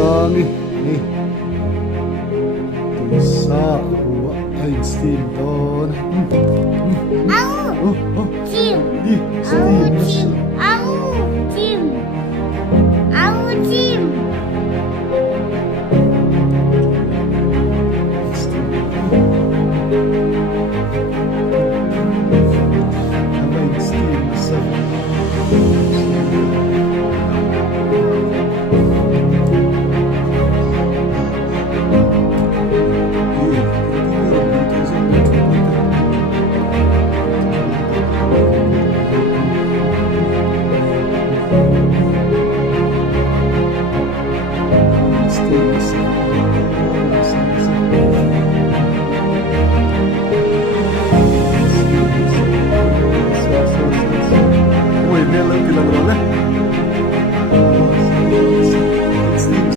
isa nih bisa ayun steam doon. Au! Oh, Tim! di Au, steam. Tim! Au! Tim! Au, Tim! Ayun steam sa steam.